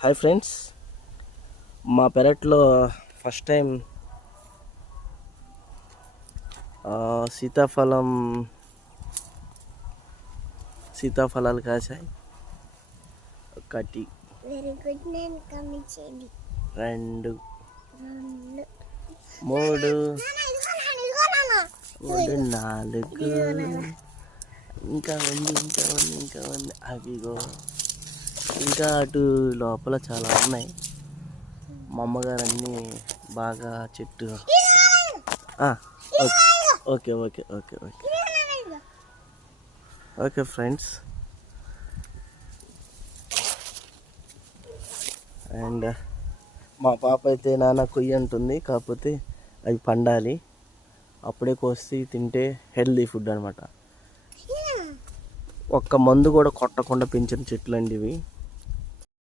Hi friends, మా పెరట్లో first time సీతాఫలాలు కాసాయి. ఒకటి, రెండు, మూడు, నాలుగు, ఇంకా ఉంది అవిగో. ఇంకా అటు లోపల చాలా ఉన్నాయి. మా అమ్మగారు అన్నీ బాగా చెట్టు okay okay okay okay okay friends. And మా పాప అయితే నాన్న కొయ్యి అంటుంది, కాకపోతే అవి పండాలి. అప్పుడే కోసి తింటే హెల్దీ ఫుడ్ అనమాట. ఒక్క మందు కూడా కొట్టకుండా పెంచిన చెట్లు అండి ఇవి.